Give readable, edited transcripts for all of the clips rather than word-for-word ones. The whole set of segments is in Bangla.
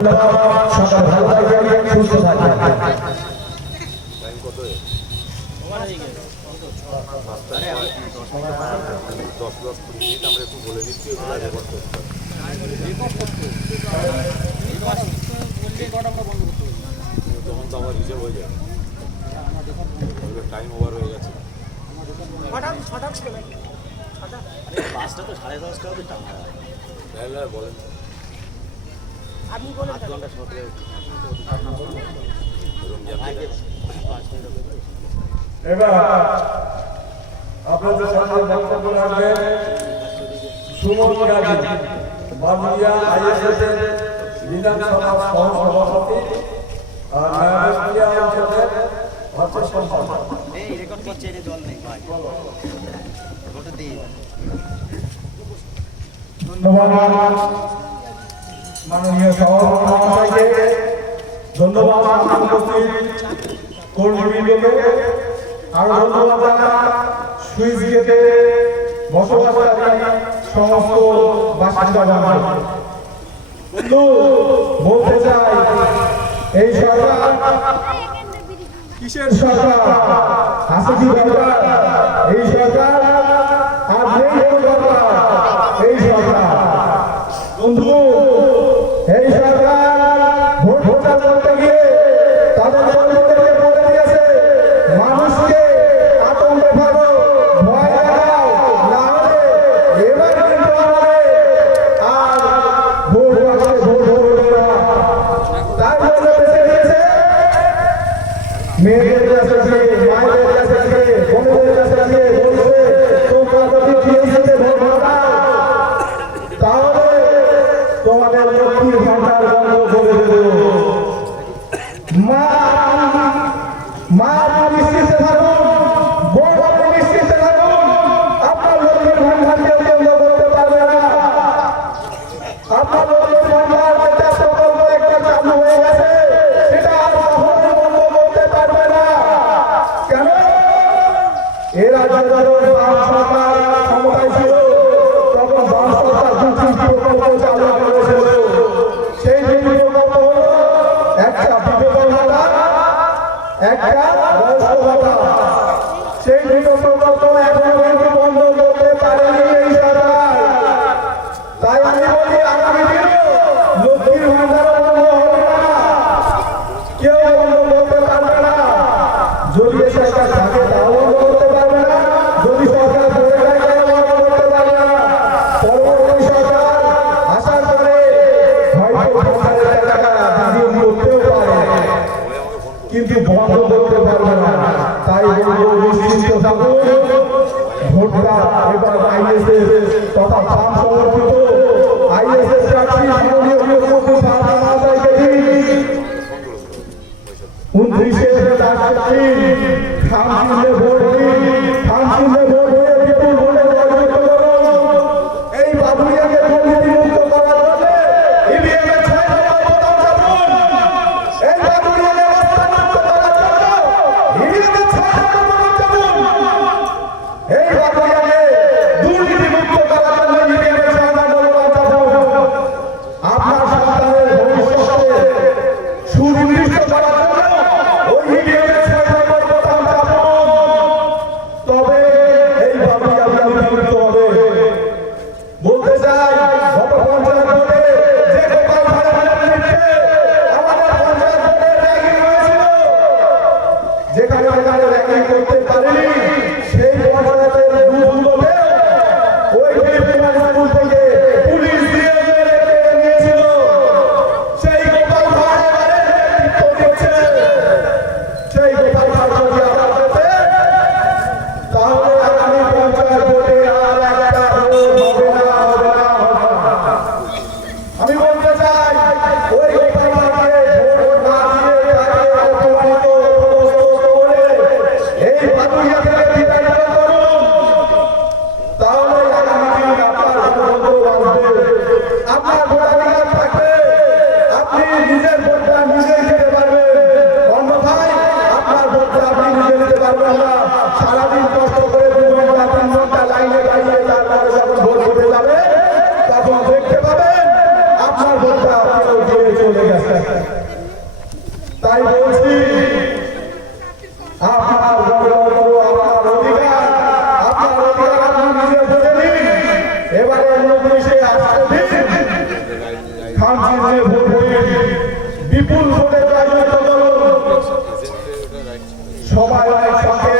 সকাল ভালো থাকবেন, সুস্থ থাকবেন। তখন তো আমার রিজার্ভ হয়ে যায়, টাইম ওভার হয়ে গেছে। বাসটা তো 10:30 অবধি টাইম বলেন আপনি বলেন 8 ঘন্টা সকালে এবার আপনাদের সামনে বক্তব্য রাখবেন সুমন গাজী, বাদুড়িয়া আইএসএস এর বিধানসভা সহসভাপতি আর নারায়ণগঞ্জ অঞ্চলের ভারপ্রাপ্ত সম্পাদক। এই রেকর্ড করছে, এর জল নেই ভাই, ওটা দিই। ধন্যবাদ মাননীয় সভাপতি মহাশয়কে, ধন্যবাদ উপস্থিত কর্মীবৃন্দকে, আরো ধন্যবাদ জানাই সুইচ গেটে বসবাসকারী সমস্ত বাসিন্দাগণ। বন্ধু বলতে চাই, এই সরকার কিসের সরকার? হাসিদি সরকার? এই সরকার আর নেই সরকার, এই সরকার। বন্ধু এই সরকার ভোট প্রচার করতে গিয়ে তাদের কর্মীদেরকে বলে দিয়েছে, মানুষকে আতঙ্কে ফেলো, ভয় দেখাও, না হলে এবার কিন্তু আমাদের আর ভোট বাক্সে ভোট করবে না। তাই বলে বেঁচে দিয়েছে মেয়েদের কাছে গিয়ে, মায়েদের কাছে গিয়ে, বোনদের কাছে গিয়ে বলছে, তোমরা যদি টিএমসিতে ভোট দাও তাহলে তোমাদের লক্ষ্মীর ভান্ডার বন্ধ করে দেব। মা নিশ্চিত থাকুন, বোন নিশ্চিত থাকুন, আপনার লক্ষ্মীর ভান্ডার কেউ বন্ধ করতে পারবে না। আপনার লক্ষ্মীর ভান্ডার যেটা প্রকল্প একটা চালু হয়ে গেছে, সেটা আর কখনোই বন্ধ করতে পারবে না। কেন? এরা যখন বাম সরকার ক্ষমতায় ছিল, তখন বাম সরকার দুটি প্রকল্প চালু করেছিল। সেই দুটি প্রকল্প হলো একটা বিধবা ভাতা, একটা বয়স্ক ভাতা। সেই দুটো প্রকল্প এখনো কিন্তু বন্ধ করতে পারেনি এই সরকার। তাই আমি বলি, আগামী দিনে লক্ষ্মীর ভান্ডার বন্ধ হবে না, কেউ বন্ধ করতে পারবে না। যদি এই সরকার থাকে তাও বন্ধ করতে পারবে না, যদি সরকার পড়ে যায় তাও বন্ধ করতে পারবে না। পরবর্তী সরকার আসার পরে হয়তো ভান্ডারের টাকা দ্বিগুণ করতেও পারে, কিন্তু বন্ধ করতে পারবে না। তাই বলবো, নিশ্চিন্ত থাকুন, ভোটটা এবার আইএসএস তথা বাম সমর্থিত আইএসএস প্রার্থী মাননীয় মুখ্যমন্ত্রী মমতা মহাশয়কে দিন। 29 খামচিলে ভোট দিন, খামচিলে ভোট দিয়ে বিপুল ভোটে জয়যুক্ত করুন। এই বাদুড়িয়াকে দুর্নীতিমুক্ত করার জন্য ইভিএম এর 6 নম্বর বোতাম চাপুন। এই বাদুড়িয়াকে রাস্তামুক্ত করার জন্য ইভিএম এর 6 নম্বর বোতাম চাপুন। এই বাদুড়িয়াকে দুর্নীতিমুক্ত করার জন্য ইভিএম এর 6 নম্বর বোতাম চাপুন। আপনার সন্তানের গেছে। তাই বলছি আপনার আপনার অধিকার আপনি নিজে বুঝে নিন। এবারে মজলিসে আসতে দিন, খানচিনে ভোট হয়ে বিপুল ভোটে জয়যুক্ত করুন। সবাই সঙ্গে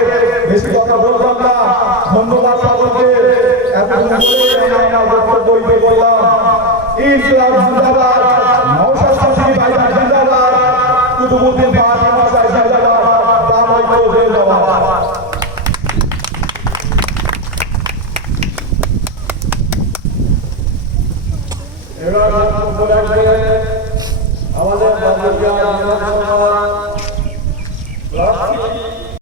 বেশি কথা বললাম না। ধন্যবাদ সকলকে। বক্তব্য বললাম। ইসলাম জিন্দাবাদ, নওশাদ শামসুদ্দিন ভাই জিন্দাবাদ, কুতুবুদ্দিন ফাতিমা সাহেব জিন্দাবাদ, বাংলাদেশ জিন্দাবাদ। এবার বক্তব্য রাখবেন আমাদের বাংলাদেশ